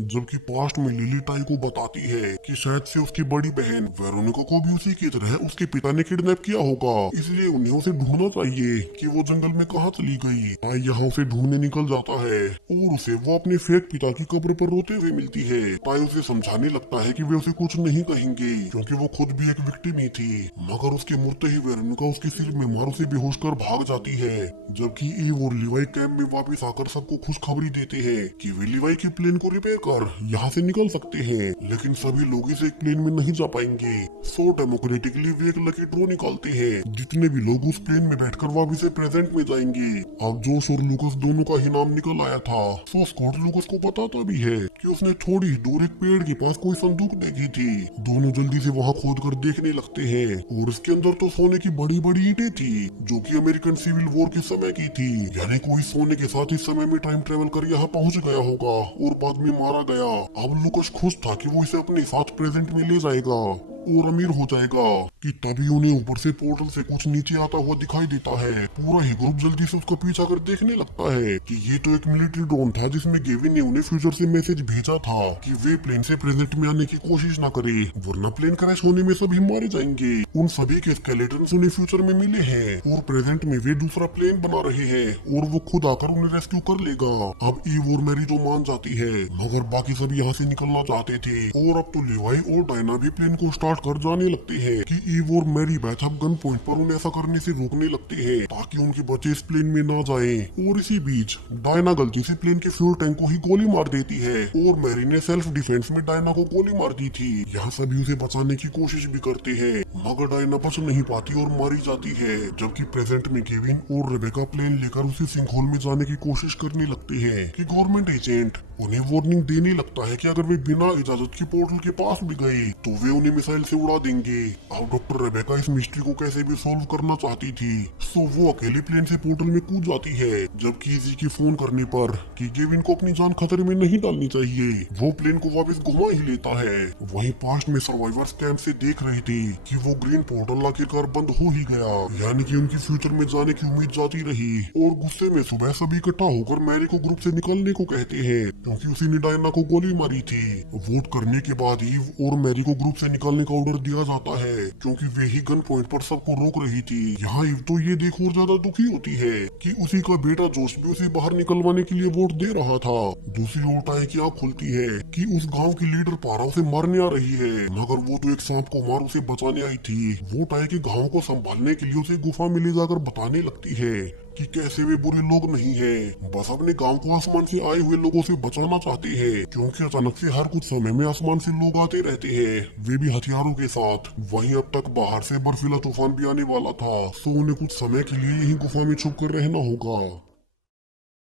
जबकि पास्ट में लिली टाई को बताती है कि शायद से उसकी बड़ी बहन वेरोनिका को भी उसी की तरह उसके पिता ने किडनैप किया होगा, इसलिए उन्हें उसे ढूंढना चाहिए कि वो जंगल में कहाँ चली गई। टाई यहाँ उसे ढूंढने निकल जाता है और उसे वो अपने फेक पिता की कब्र पर रोते हुए मिलती है। टाई उसे समझाने लगता है कि वे उसे कुछ नहीं कहेंगे क्योंकि वो खुद भी एक विक्टिम ही थी, मगर उसके मुड़ते ही वेरोनिका उसके सिर में मार उसे बेहोश कर भाग जाती है। जबकि ईव और लिवाई कैंप में वापस आकर सबको खुशखबरी देते हैं कि वे लिवाई की प्लेन को रिपेयर कर यहाँ से निकल सकते हैं, लेकिन सभी लोग इस एक प्लेन में नहीं जा पाएंगे। सो डेमोक्रेटिकली वे एक लकी ड्रॉ निकालते हैं, जितने भी लोग उस प्लेन में बैठकर वापस से प्रेजेंट में जाएंगे। अब जोश और लूकस दोनों का ही नाम निकल आया था। सो स्कॉट लूकस को बताता भी है कि उसने थोड़ी दूर एक पेड़ के पास कोई संदूक देखी थी। दोनों जल्दी से वहाँ खोद कर देखने लगते हैं और इसके अंदर तो सोने की बड़ी बड़ी ईंटें थी जो कि अमेरिकन सिविल वॉर के समय की थी, यानी कोई सोने के साथ इस समय में टाइम ट्रेवल कर यहाँ पहुँच गया होगा और बाद में मारा गया। अब लूकस खुश था कि वो इसे अपने साथ प्रेजेंट में ले जाएगा और अमीर हो जाएगा कि तभी उन्हें ऊपर से पोर्टल से कुछ नीचे आता हुआ दिखाई देता है। पूरा ही ग्रुप जल्दी से उसका पीछा कर देखने लगता है कि ये तो एक मिलिट्री ड्रोन था जिसमें गेविन ने उन्हें फ्यूचर से मैसेज भेजा था कि वे प्लेन से प्रेजेंट में आने की कोशिश न करे वरना प्लेन क्रैश होने में सभी मारे जाएंगे। उन सभी के स्केलेटन्स उन्हें फ्यूचर में मिले हैं और प्रेजेंट में वे दूसरा प्लेन बना रहे हैं और वो खुद आकर उन्हें रेस्क्यू कर लेगा। अब ईव और मैरी तो मान जाती है, मगर बाकी सभी यहाँ से निकलना चाहते थे और अब तो लिवाई और डायना भी प्लेन को स्टार्ट कर जाने लगते हैं कि ईव और मैरी बैथ अब गन पॉइंट पर उन्हें ऐसा करने से रोकने लगते हैं ताकि उनके बच्चे इस प्लेन में ना जाएं। और इसी बीच डायना गलती से प्लेन के फ्यूल टैंक को ही गोली मार देती है और मैरी ने सेल्फ डिफेंस में डायना को गोली मार दी थी। यहाँ सभी उसे बचाने की कोशिश भी करते हैं, मगर डायना बच नहीं पाती और मारी जाती है। जबकि प्रेजेंट में केविन और रेबेका प्लेन लेकर उसे सिंकहोल में जाने की कोशिश करने लगते हैं कि गवर्नमेंट एजेंट उन्हें वार्निंग देने लगता है कि अगर वे बिना इजाजत के पोर्टल के पास भी गए तो वे उन्हें मिसाइल से उड़ा देंगे। अब डॉक्टर रेबेका इस मिस्ट्री को कैसे भी सॉल्व करना चाहती थी, सो वो अकेली प्लेन से पोर्टल में कूद जाती है। जबकि इजी के फोन करने पर कि गेविन को अपनी जान खतरे में नहीं डालनी चाहिए, वो प्लेन को वापस घुमा ही लेता है। वहीं पास्ट में सर्वाइवर्स कैंप से देख रहे थे कि वो ग्रीन पोर्टल आखिरकार बंद हो ही गया, यानी कि उनकी फ्यूचर में जाने की उम्मीद जाती रही। और गुस्से में सुबह सभी इकट्ठा होकर मैरी को ग्रुप से निकलने को कहते हैं क्योंकि उसी ने डायना को गोली मारी थी। वोट करने के बाद ईव और मैरी को ग्रुप से निकलने का ऑर्डर दिया जाता है क्योंकि वे ही गन पॉइंट पर सबको रोक रही थी। यहाँ ईव तो ये देख और ज्यादा दुखी होती है कि उसी का बेटा जोश भी उसे बाहर निकलवाने के लिए वोट दे रहा था। दूसरी ओर टाई की आँख खुलती है कि उस गांव की लीडर पारा उसे मारने आ रही है, मगर वो तो एक सांप को मार उसे बचाने आई थी। वो टाई के गांव को संभालने के लिए उसे गुफा में ले जाकर बताने लगती है कि कैसे वे बुरे लोग नहीं हैं, बस अपने गांव को आसमान से आए हुए लोगों से बचाना चाहते हैं क्योंकि अचानक से हर कुछ समय में आसमान से लोग आते रहते हैं, वे भी हथियारों के साथ। वहीं अब तक बाहर से बर्फीला तूफान भी आने वाला था, सो उन्हें कुछ समय के लिए यही गुफा में छुप कर रहना होगा।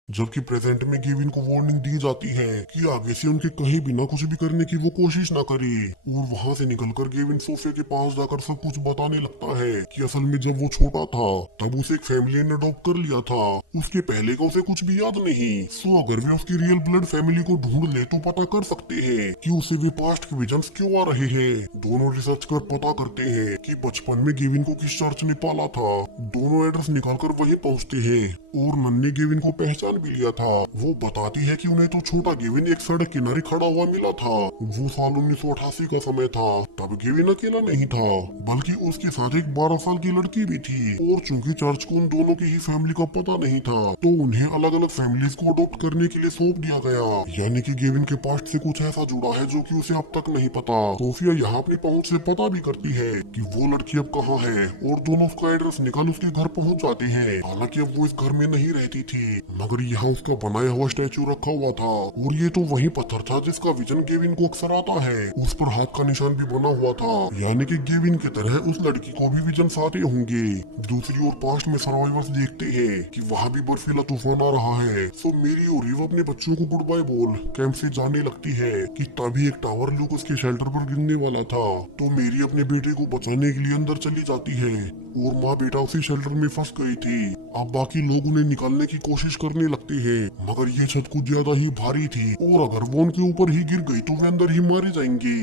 जबकि प्रेजेंट में गेविन को वार्निंग दी जाती है कि आगे से उनके कहीं बिना कुछ भी करने की वो कोशिश ना करे। और वहाँ से निकलकर गेविन सोफे के पास जाकर सब कुछ बताने लगता है कि असल में जब वो छोटा था तब उसे एक फैमिली ने अडॉप्ट कर लिया था, उसके पहले का उसे कुछ भी याद नहीं। सो अगर वे उसकी रियल ब्लड फैमिली को ढूंढ ले तो पता कर सकते हैं कि उसे वे पास्ट के विजन्स क्यों आ रहे हैं। दोनों रिसर्च कर पता करते हैं कि बचपन में गेविन को किस चर्च ने पाला था। दोनों एड्रेस निकालकर वहीं पहुँचते हैं और नन्हे गेविन को पहचान भी लिया था। वो बताती है कि उन्हें तो छोटा गेविन एक सड़क किनारे खड़ा हुआ मिला था। वो साल 1988 का समय था, तब गेविन अकेला नहीं था बल्कि उसके साथ एक 12 साल की लड़की भी थी। और चूंकि चर्च को उन दोनों की ही फैमिली का पता नहीं था तो उन्हें अलग अलग फैमिलीज को अडॉप्ट करने के लिए सौंप दिया गया, यानी कि गेविन के पास्ट से कुछ ऐसा जुड़ा है जो कि उसे अब तक नहीं पता। सोफिया यहाँ अपनी पहुँच से पता भी करती है कि वो लड़की अब कहाँ है और दोनों उसका एड्रेस निकाल उसके घर पहुँच जाते हैं। हालांकि अब वो इस घर में नहीं रहती थी, मगर यहाँ उसका बनाया हुआ स्टैचू रखा हुआ था और ये तो वही पत्थर था जिसका विजन गेविन को अक्सर आता है। उस पर हाथ का निशान भी बना हुआ था, यानी कि गेविन की तरह उस लड़की को भी विजन आते होंगे। दूसरी ओर पास्ट में सर्वाइवर्स देखते हैं कि वहाँ भी बर्फीला तूफान आ रहा है। सो मेरी और रीव अपने बच्चों को गुड बाय बोल कैंप से जाने लगती है कि तभी एक टावर लूक उसके शेल्टर पर गिरने वाला था। तो मेरी अपने बेटे को बचाने के लिए अंदर चली जाती है और माँ बेटा उसी शेल्टर में फंस गई थी। अब बाकी लोग उन्हें निकालने की कोशिश करने लगते हैं, मगर ये छत कुछ ज्यादा ही भारी थी और अगर वो उनके ऊपर ही गिर गई तो वे अंदर ही मारे जाएंगे।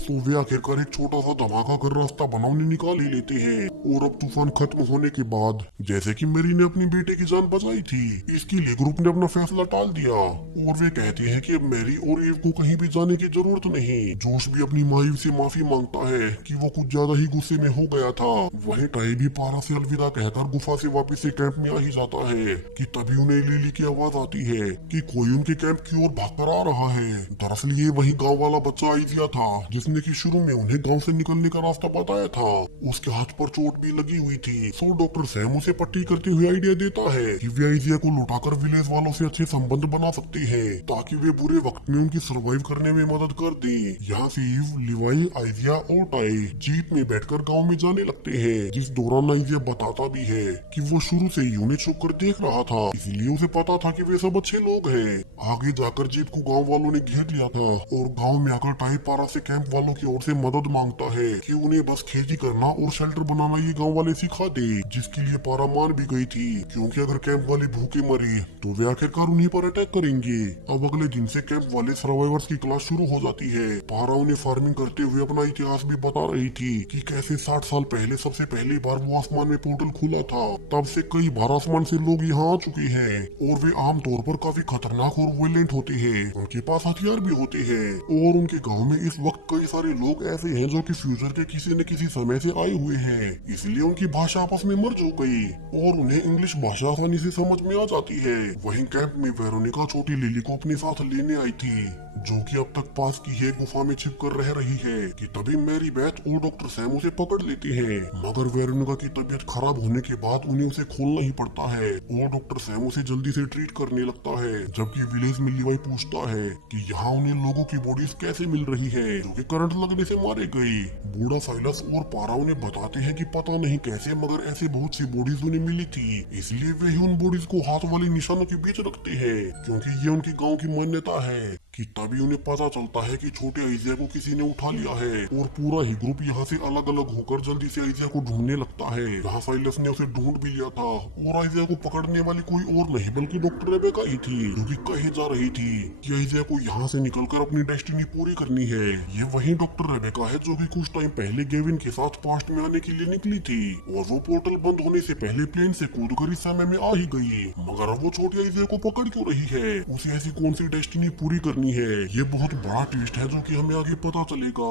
तो वे आखिरकार एक छोटा सा धमाका कर रास्ता बनाने निकाल ही लेते हैं। और अब तूफान खत्म होने के बाद जैसे कि मेरी ने अपनी बेटे की जान बचाई थी, इसके लिए ग्रुप ने अपना फैसला टाल दिया और वे कहते हैं कि अब मैरी और ईव को कहीं भी जाने की जरूरत नहीं। जोश भी अपनी माँ ईव से माफी मांगता है कि वो कुछ ज्यादा ही गुस्से में हो गया था। वहीं टाई भी पारा से अलविदा कहकर गुफा से वापस से कैंप में आ ही जाता है कि तभी उन्हें लिली की आवाज आती है कि कोई उनके कैंप की ओर भागकर आ रहा है। दरअसल ये वही गाँव वाला बच्चा आइजिया था जिसने की शुरू में उन्हें गाँव से निकलने का रास्ता बताया था। उसके हाथ पर चोट भी लगी हुई थी। सो डॉक्टर सैम उसे पट्टी करते हुए आइडिया देता है कि वे आइजिया को लौटाकर विलेज वालों से अच्छे संबंध बना सकते हैं ताकि वे बुरे वक्त में उनकी सर्वाइव करने में मदद कर दे। यहाँ से ईव, लिवाई, आइजिया और टाई जीप में बैठकर गांव में जाने लगते हैं, जिस दौरान आइजिया बताता भी है कि वो शुरू से ही उन्हें छुप कर देख रहा था, इसलिए उसे पता था कि वे सब अच्छे लोग हैं। आगे जाकर जीप को गांव वालों ने घेर लिया था और गांव में आकर टाई पारा से कैंप वालों की ओर से मदद मांगता है कि उन्हें बस खेती करना और शेल्टर बनाना ये गांव वाले सिखा दे, जिसके लिए पारा मान भी गई थी क्योंकि अगर कैंप वाले भूखे मरे तो वे आखिरकार उन्हीं पर अटैक करेंगे। अब अगले दिन से कैंप वाले सर्वाइवर्स की क्लास शुरू हो जाती है। पारा उन्हें फार्मिंग करते हुए अपना इतिहास भी बता रही थी कि कैसे 60 साल पहले सबसे पहली बार वो आसमान में पोर्टल खुला था, तब से कई बार आसमान से लोग यहाँ आ चुके हैं और वे आमतौर पर काफी खतरनाक और वायलेंट होते हैं। उनके पास हथियार भी होते हैं और उनके गाँव में इस वक्त कई सारे लोग ऐसे हैं जो कि फ्यूचर के किसी न किसी समय से आए हुए हैं, इसलिए उनकी भाषा आपस में मर्ज हो गई और उन्हें इंग्लिश भाषा आसानी से समझ में आ जाती है। वहीं कैंप में वेरोनिका छोटी लिली को अपने साथ लेने आई थी, जो कि अब तक पास की है गुफा में छिप कर रह रही है कि तभी मैरी बेथ और डॉक्टर सैम उसे पकड़ लेते हैं। मगर वेरोनिका की तबीयत खराब होने के बाद उन्हें उसे खोलना ही पड़ता है और डॉक्टर सैम उसे जल्दी से ट्रीट करने लगता है। जबकि विलेज में लिवाई पूछता है कि यहाँ उन्हें लोगों की बॉडीज कैसे मिल रही है जो कि करंट लगने से मारे गई। बूढ़ा साइलस और पारा उन्हें बताते हैं कि पता नहीं कैसे मगर ऐसे बहुत सी बॉडीज उन्हें मिली थी, इसलिए वे ही उन बॉडीज को हाथ वाले निशानों के बीच रखते हैं क्योंकि ये उनके गाँव की मान्यता है। कि तभी उन्हें पता चलता है कि छोटे आइजिया को किसी ने उठा लिया है और पूरा ही ग्रुप यहाँ से अलग अलग होकर जल्दी से आइजिया को ढूंढने लगता है। यहाँ साइलस ने उसे ढूंढ भी लिया था और आइजिया को पकड़ने वाली कोई और नहीं बल्कि डॉक्टर रेबेका ही थी, जो कि कहे जा रही थी कि आइजिया को यहाँ से निकलकर अपनी डेस्टिनी पूरी करनी है। ये वही डॉक्टर रेबेका है जो कि कुछ टाइम पहले गेविन के साथ पास्ट में आने के लिए निकली थी और वो पोर्टल बंद होने से पहले प्लेन से कूदकर इस समय में आ ही गई। मगर अब वो छोटी आइजिया को पकड़ क्यों रही है? उसे ऐसी कौन सी डेस्टिनी पूरी करनी है? ये बहुत बड़ा ट्विस्ट है जो कि हमें आगे पता चलेगा।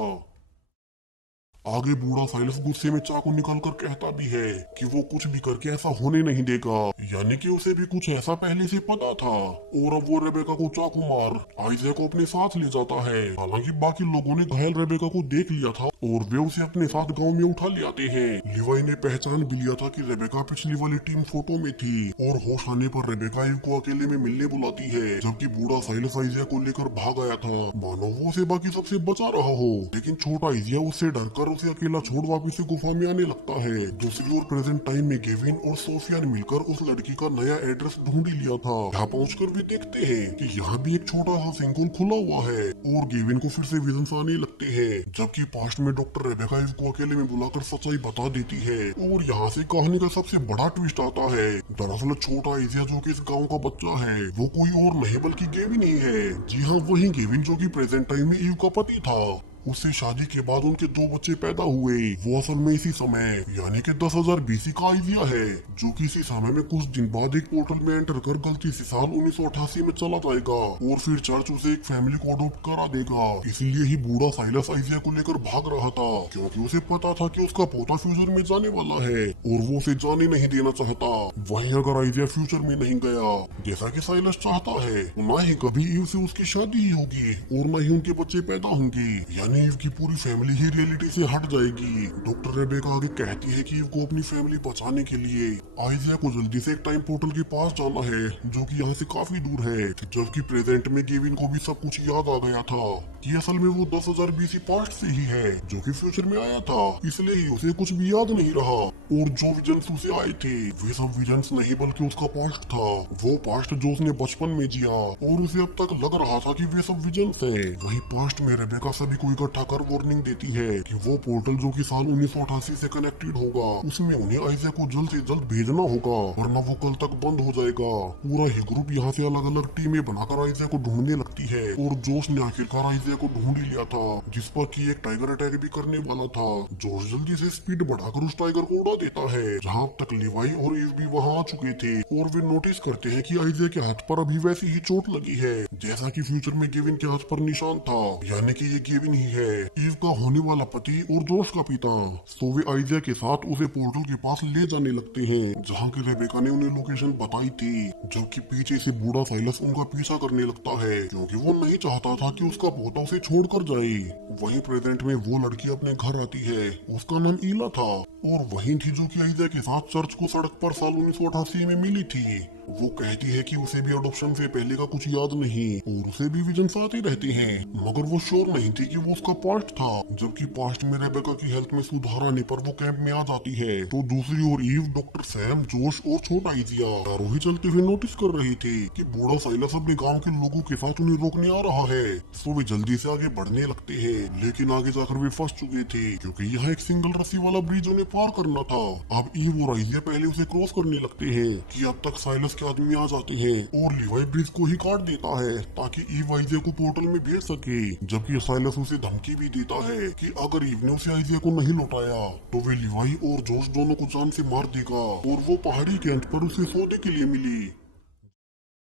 आगे बूढ़ा साइलस गुस्से में चाकू निकालकर कहता भी है कि वो कुछ भी करके ऐसा होने नहीं देगा, यानी कि उसे भी कुछ ऐसा पहले से पता था। और अब वो रेबेका को चाकू मार आइजिया को अपने साथ ले जाता है। हालांकि बाकी लोगों ने घायल रेबेका को देख लिया था और वे उसे अपने साथ गांव में उठा ले आते हैं। लिवाई ने पहचान भी लिया था कि रेबेका पिछली वाली टीम फोटो में थी और होश आने पर रेबेका ईव को अकेले में मिलने बुलाती है, जबकि बूढ़ा साइलस आइजिया को लेकर भाग आया था मानो वो उसे बाकी सबसे बचा रहा हो। लेकिन छोटा आइजिया उससे डरकर उसे अकेला छोड़ वापिस गुफा में आने लगता है। दूसरी ओर प्रेजेंट टाइम में गेविन और सोफिया ने मिलकर उस लड़की का नया एड्रेस ढूंढ लिया था। यहाँ पहुंचकर वे देखते हैं कि यहाँ भी एक छोटा सा सिंकहोल खुला हुआ है और गेविन को फिर से विजन्स आने लगते हैं, जबकि पास्ट में डॉक्टर रेबेका को अकेले में बुलाकर सच्चाई बता देती है। और यहाँ से कहानी का सबसे बड़ा ट्विस्ट आता है। दरअसल छोटा आइजिया जो कि इस गाँव का बच्चा है वो कोई और नहीं बल्कि गेविन ही है। जी हाँ, वही गेविन जो कि प्रेजेंट टाइम में ईव का पति था। उससे शादी के बाद उनके 2 बच्चे पैदा हुए। वो असल में इसी समय यानी कि 10,000 BC का आइडिया है, जो कि इसी समय में कुछ दिन बाद एक पोर्टल में एंटर कर गलती से साल 1988 में चला जाएगा और फिर चर्च उसे एक फैमिली को अडॉप्ट करा देगा। इसलिए ही बूढ़ा साइलस आइजिया को लेकर भाग रहा था क्योंकि उसे पता था कि उसका पोता फ्यूचर में जाने वाला है और वो उसे जाने नहीं देना चाहता। वहीं अगर आइजिया फ्यूचर में नहीं गया जैसा कि साइलस चाहता है, तो ना ही कभी ईव से उसकी शादी ही होगी और न ही उनके बच्चे पैदा होंगे, यानी ईव की पूरी फैमिली ही रियलिटी से हट जाएगी। डॉक्टर रेबेका आगे कहती है कि ईव को अपनी फैमिली बचाने के लिए आइजिया को जल्दी से एक टाइम पोर्टल के पास जाना है जो कि यहाँ से काफी दूर है। जबकि प्रेजेंट में गेविन को भी सब कुछ याद आ गया था कि असल में वो 10,000 BC पास्ट से ही है जो कि फ्यूचर में आया था, इसलिए ही उसे कुछ भी याद नहीं रहा। और जो विजन्स उसे आए थे वे सब विजन्स नहीं बल्कि उसका पास्ट था, वो पास्ट जो उसने बचपन में जिया और उसे अब तक लग रहा था कि वे सब विजन्स है। वही पास्ट में रेबेका सभी को इकट्ठा कर वार्निंग देती है कि वो पोर्टल जो कि साल 1988 से कनेक्टेड होगा उसमें उन्हें आइजैक को जल्द से जल्द भेजना होगा वरना वो कल तक बंद हो जाएगा। पूरा ही ग्रुप यहाँ से अलग अलग टीमें बनाकर आइजैक को ढूंढने लगती है और जोश ने आखिरकार आइजैक को ढूंढ ही लिया था, जिस पर कि एक टाइगर अटैक भी करने वाला था। जोश जल्दी से स्पीड बढ़ाकर उस टाइगर को उड़ा देता है। जहाँ अब तक लिवाई और ईव भी वहाँ आ चुके थे और वे नोटिस करते हैं कि आइजैक के हाथ पर अभी वैसी ही चोट लगी है जैसा कि फ्यूचर में गेविन के हाथ पर निशान था, यानी कि ये गेविन ही है, ईव का होने वाला पति और जोश का पिता। सो वे आइजैक के साथ उसे पोर्टल के पास ले जाने लगते हैं जहाँ की रेबेका ने उन्हें लोकेशन बताई थी, जबकि पीछे से बूढ़ा साइलस उनका पीछा करने लगता है क्योंकि वो नहीं चाहता था कि उसका पोता उसे छोड़कर जाए। वहीं प्रेजेंट में वो लड़की अपने घर आती है, उसका नाम ईला था और वही थी जो कि आइजैक के साथ चर्च को सड़क पर साल 1988 में मिली थी। वो कहती है कि उसे भी अडॉप्शन से पहले का कुछ याद नहीं और उसे भी विजन आते रहते हैं, मगर वो श्योर नहीं थी कि वो उसका पास्ट था। जबकि पास्ट में रेबेका की हेल्थ में सुधार आने पर वो कैंप में आ जाती है तो दूसरी ओर ईव, डॉक्टर सैम, जोश और छोटा आइजिया चारों ही चलते हुए नोटिस कर रहे थे कि बूढ़ा साइलस अपने गांव के लोगों के साथ उन्हें रोकने आ रहा है। सो वे जल्दी से आगे बढ़ने लगते हैं, लेकिन आगे जाकर वे फंस चुके थे क्योंकि यहाँ एक सिंगल रस्सी वाला ब्रिज उन्हें पार करना था। अब ईव और आइजिया पहले उसे क्रॉस करने लगते हैं कि अब तक साइलस के आदमी आ जाते हैं और लिवाई ब्रिज को ही काट देता है ताकि ईव आइजिया को पोर्टल में भेज सके, जबकि साइलस उसे धमकी भी देता है कि अगर ईव ने उसे आइजिया को नहीं लौटाया तो वे लिवाई और जोश दोनों को जान से मार देगा और वो पहाड़ी के अंत पर उसे सौदे के लिए मिली।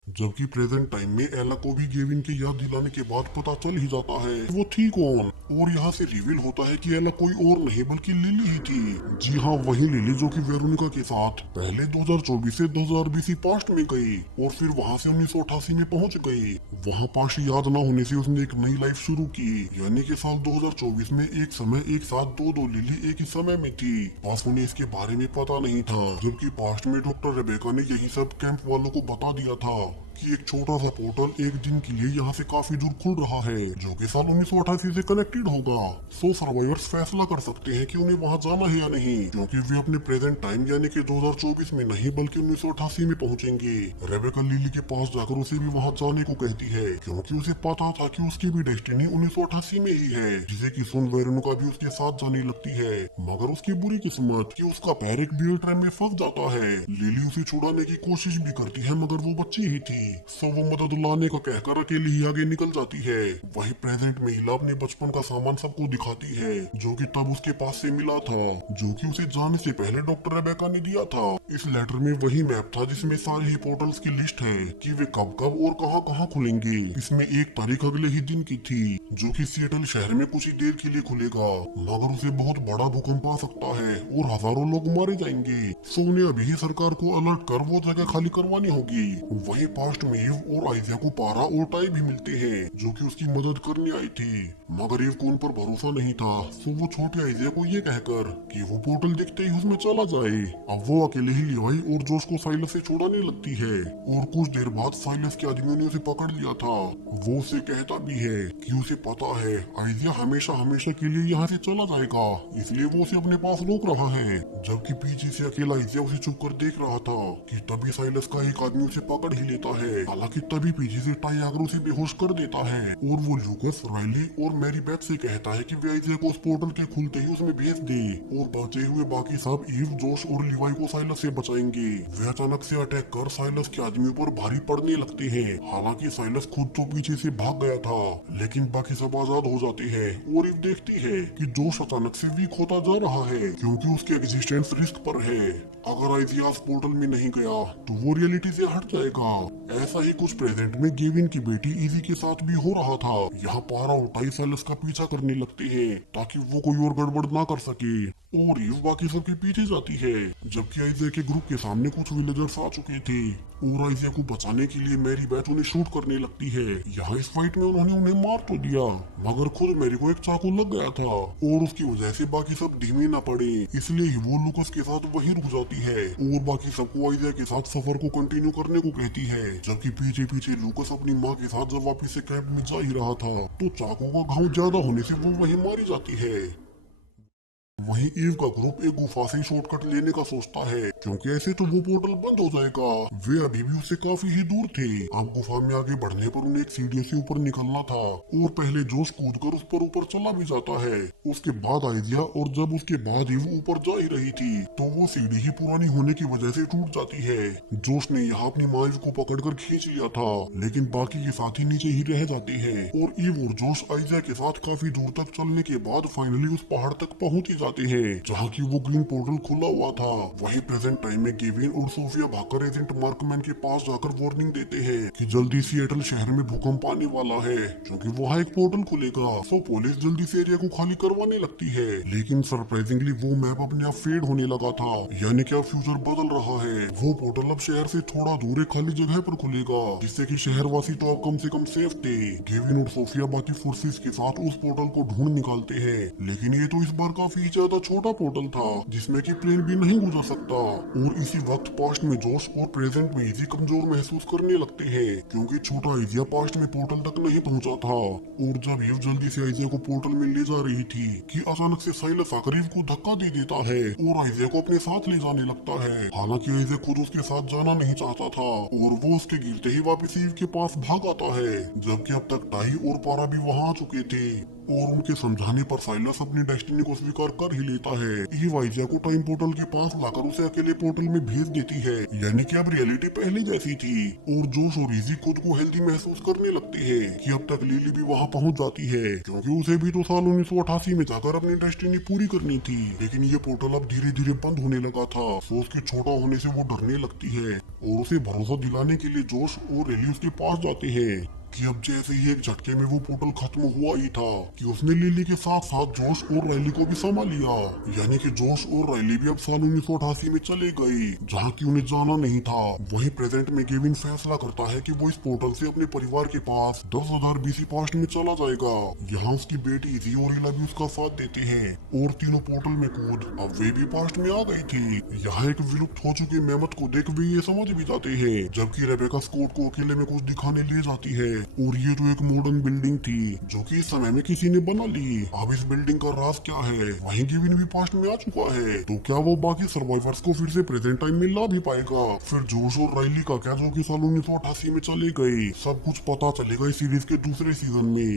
जबकि प्रेजेंट टाइम में एला को भी गेविन की याद दिलाने के बाद पता चल ही जाता है वो थी कौन और यहाँ से रिवील होता है कि एला कोई और नहीं बल्कि लिली ही थी। जी हाँ, वही लिली जो कि वेरोनिका के साथ पहले 2024 से 2020 पास्ट में गई और फिर वहाँ से 1988 में पहुँच गई। वहाँ पास्ट याद न होने से उसने एक नई लाइफ शुरू की, यानी कि साल 2024 में एक समय एक साथ दो लिली एक ही समय में थी, बस उन्हें इसके बारे में पता नहीं था। जबकि पास्ट में डॉक्टर रेबेका ने यही सब कैंप वालों को बता दिया था कि एक छोटा सा पोर्टल एक दिन के लिए यहाँ से काफी दूर खुल रहा है जो कि साल 1988 से कनेक्टेड होगा। सो सर्वाइवर्स फैसला कर सकते हैं कि उन्हें वहाँ जाना है या नहीं, क्योंकि वे अपने प्रेजेंट टाइम यानी कि 2024 में नहीं बल्कि 1988 में पहुँचेंगे। रेबेका लिली के पास जाकर उसे भी वहाँ जाने को कहती है क्योंकि उसे पता था कि उसकी भी डेस्टिनी 1988 में ही है, जिसे कि सुन वेरोनिका भी उसके साथ जाने लगती है। मगर उसकी बुरी किस्मत कि उसका पैर एक बियर ट्रैप में फंस जाता है। लिली उसे छुड़ाने की कोशिश भी करती है मगर वो बच्ची ही थी, सो वो मदद लाने को कहकर अकेली ही आगे निकल जाती है। वही प्रेजेंट में इला अपने बचपन का सामान सबको दिखाती है जो कि तब उसके पास से मिला था, जो कि उसे जाने से पहले डॉक्टर रेबेका ने दिया था। इस लेटर में वही मैप था जिसमें सारे ही पोर्टल्स की लिस्ट है कि वे कब कब और कहां कहां खुलेंगे। इसमें एक तारीख अगले ही दिन की थी जो कि सिएटल शहर में कुछ ही देर के लिए खुलेगा, मगर उसे बहुत बड़ा भूकंप आ सकता है और हजारों लोग मारे जाएंगे। सो उन्हें अभी ही सरकार को अलर्ट कर वो जगह खाली करवानी होगी। वही पास्ट में ईव और आइजिया को पारा और टाई भी मिलते हैं जो कि उसकी मदद करने आई थी, मगर ईव को उन पर भरोसा नहीं था। सो वो छोटे आइजिया को ये कहकर कि वो पोर्टल दिखते ही उसमें चला जाए। अब वो अकेले ही लिवाई और जोश को साइलस से छुड़ाने लगती है और कुछ देर बाद साइलस के आदमियों ने उसे पकड़ लिया था। वो उसे कहता भी है कि उसे पता है आइजिया हमेशा हमेशा के लिए यहाँ से चला जाएगा, इसलिए वो उसे अपने पास रोक रहा है। जबकि पीछे से अकेला आइजिया उसे चुप कर देख रहा था कि तभी साइलस का एक आदमी उसे पकड़ ही लेता है। हालांकि तभी पीछे से टाई आकर उसे बेहोश कर देता है और वो लूकस, राइले और मैरी बेथ से कहता है कि वे आइजिया को उस पोर्टल के खुलते ही उसमें भेज दे और बचे हुए बाकी सब ईव, जोश और लिवाई को साइलस से बचाएंगे। वे अचानक से अटैक कर साइलस के आदमियों पर भारी पड़ने लगते हैं। हालांकि साइलस खुद तो पीछे से भाग गया था, लेकिन बाकी सब आजाद हो जाते हैं और ईव देखती है कि जोश अचानक से वीक होता जा रहा है क्योंकि उसकी एग्जिस्टेंस रिस्क पर है। अगर आइजिया उस पोर्टल में नहीं गया तो वो रियलिटी से हट जाएगा। ऐसा ही कुछ प्रेजेंट में गेविन की बेटी इजी के साथ भी हो रहा था। यहाँ पारा और टाई साइलस का पीछा करने लगते हैं ताकि वो कोई और गड़बड़ ना कर सके और ईव बाकी सबके पीछे जाती है। जबकि आइजिया के ग्रुप के सामने कुछ विलेजर्स आ चुके थे और आइजिया को बचाने के लिए मैरी बेथ उन्हें शूट करने लगती है। यहाँ इस फाइट में उन्होंने उन्हें मार तो दिया मगर खुद मैरी को एक चाकू लग गया था और उसकी वजह से बाकी सब धीमे न पड़े, इसलिए ही वो लूकस के साथ वहीं रुक जाती है और बाकी सबको आइजिया के साथ सफर को कंटिन्यू करने को कहती है। जबकि पीछे पीछे लूकस अपनी माँ के साथ जब वापिस से कैंप में जा ही रहा था तो चाकू का घाव ज्यादा होने से वो वहीं मारी जाती है। वहीं ईव का ग्रुप एक गुफा से शॉर्टकट लेने का सोचता है, क्योंकि ऐसे तो वो पोर्टल बंद हो जाएगा। वे अभी भी उससे काफी ही दूर थे। अब गुफा में आगे बढ़ने पर उन्हें एक सीढ़ी से ऊपर निकलना था और पहले जोश कूदकर उस पर ऊपर चला भी जाता है। उसके बाद आइडिया, और जब उसके बाद ईव ऊपर जा ही रही थी तो वो सीढ़ी ही पुरानी होने की वजह से टूट जाती है। जोश ने यहाँ अपनी माँ ईव को पकड़कर खींच लिया था, लेकिन बाकी के साथी नीचे ही रह जाते हैं और ईव और जोश आइडिया के साथ काफी दूर तक चलने के बाद फाइनली उस पहाड़ तक पहुंच ही जाते हैं, जहाँ की वो ग्रीन पोर्टल खुला हुआ था। वहीं प्रेजेंट टाइम में केविन और सोफिया भागकर एजेंट मार्कमैन के पास जाकर वार्निंग देते हैं कि जल्दी सिएटल शहर में भूकंप आने वाला है, क्योंकि वहाँ एक पोर्टल खुलेगा। सो पुलिस जल्दी से एरिया को खाली करवाने लगती है, लेकिन सरप्राइजिंगली वो मैप अपने आप फेड होने लगा था, यानी कि अब फ्यूचर बदल रहा है। वो पोर्टल अब शहर से थोड़ा दूर एक खाली जगह पर खुलेगा, जिससे कि शहरवासी तो अब कम से कम सेफ थे। केविन और सोफिया बाकी फोर्सेस के साथ उस पोर्टल को ढूंढ निकालते हैं, लेकिन ये तो इस बार काफी ज्यादा छोटा पोर्टल था, जिसमें कि प्लेन भी नहीं गुजर सकता। और इसी वक्त पास्ट में जोश और प्रेजेंट में इजी कमजोर महसूस करने लगते हैं, क्योंकि छोटा आइजिया पास्ट में पोर्टल तक नहीं पहुंचा था। और जब ईव जल्दी से आइजिया को पोर्टल में ले जा रही थी कि अचानक से साइलस आकर ईव को धक्का दे देता है और आइजिया को अपने साथ ले जाने लगता है। हालांकि आइजिया खुद उसके साथ जाना नहीं चाहता था और वो उसके गिरते ही वापस ईव के पास भाग आता है, जबकि अब तक टाई और पारा भी वहाँ आ चुके थे। और उनके समझाने पर साइलस अपनी डेस्टिनी को स्वीकार कर ही लेता है। ईव आइजिया को टाइम पोर्टल के पास लाकर उसे अकेले पोर्टल में भेज देती है, यानी कि अब रियलिटी पहले जैसी थी। और जोश और इजी खुद को हेल्दी महसूस करने लगते हैं कि अब तक लिली भी वहां पहुंच जाती है, क्योंकि उसे भी तो साल 1988 में जाकर अपनी डेस्टिनी पूरी करनी थी। लेकिन ये पोर्टल अब धीरे धीरे बंद होने लगा था। सोच के छोटा होने से वो डरने लगती है और उसे भरोसा दिलाने के लिए जोश और रेली उसके पास जाते हैं कि अब जैसे ही एक झटके में वो पोर्टल खत्म हुआ ही था कि उसने लिली के साथ साथ जोश और राइली को भी संभाल लिया, यानी कि जोश और राइली भी अब साल 1988 में चले गए, जहाँ की उन्हें जाना नहीं था। वहीं प्रेजेंट में केविन फैसला करता है कि वो इस पोर्टल से अपने परिवार के पास 10,000 बीसी पास्ट में चला जाएगा। यहाँ उसकी बेटी इजी और इला भी उसका साथ देते हैं और तीनों पोर्टल में कूद अब वे भी पास्ट में आ गई थी। यहाँ एक विलुप्त हो चुके मेमथ को देख वे ये समझ भी जाते हैं, जबकि रेबेका स्कॉट को अकेले में कुछ दिखाने ले जाती है। और ये तो एक मॉडर्न बिल्डिंग थी जो कि इस समय में किसी ने बना ली। अब इस बिल्डिंग का राज क्या है? वहीं केविन भी पास्ट में आ चुका है, तो क्या वो बाकी सर्वाइवर्स को फिर से प्रेजेंट टाइम में ला भी पाएगा? फिर जोश और राइली का क्या, जो कि साल 1988 में चले गए? सब कुछ पता चलेगा इस सीरीज के दूसरे सीजन में।